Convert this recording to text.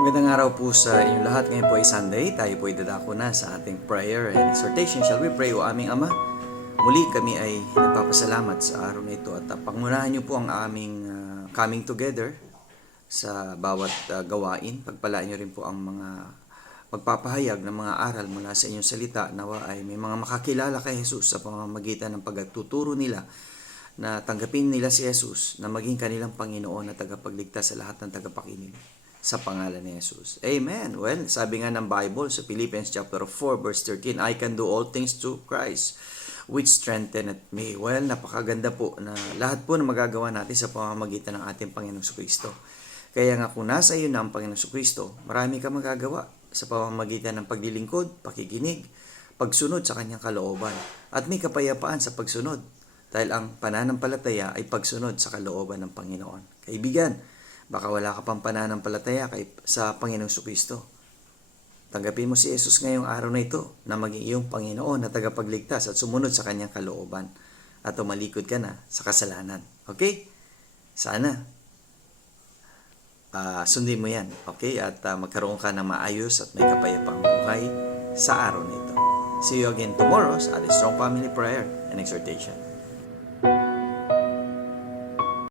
Magandang araw po sa inyong lahat. Ngayon po ay Sunday. Tayo po ay dadako na sa ating prayer and exhortation. Shall we pray, O aming Ama? Muli kami ay nagpapasalamat sa araw na ito at pangunahan niyo po ang aming coming together sa bawat gawain. Pagpalaan niyo rin po ang mga magpapahayag ng mga aral mula sa inyong salita. Nawa ay may mga makakilala kay Jesus sa pamamagitan ng pagtuturo nila na tanggapin nila si Jesus na maging kanilang Panginoon na tagapagligtas sa lahat ng tagapakinig. Sa pangalan ni Jesus. Amen. Well, sabi nga ng Bible sa Philippians chapter 4 verse 13, I can do all things through Christ which strengtheneth me. Well, napakaganda po na lahat po na magagawa natin sa pamamagitan ng ating Panginoong Kristo. Kaya nga kung nasa iyo na ang Panginoong Kristo, marami kang magagawa sa pamamagitan ng paglilingkod, pakikinig, pagsunod sa kanyang kalooban. At may kapayapaan sa pagsunod dahil ang pananampalataya ay pagsunod sa kalooban ng Panginoon. Kaibigan, baka wala ka pang pananampalataya sa Panginoong Kristo. Tanggapin mo si Jesus ngayong araw na ito na maging iyong Panginoon na tagapagligtas at sumunod sa kanyang kalooban at umalikod ka na sa kasalanan. Okay? Sana sundin mo yan. Okay? At magkaroon ka ng maayos at may kapayapaang buhay sa araw na ito. See you again tomorrow sa The Strong Family Prayer and Exhortation.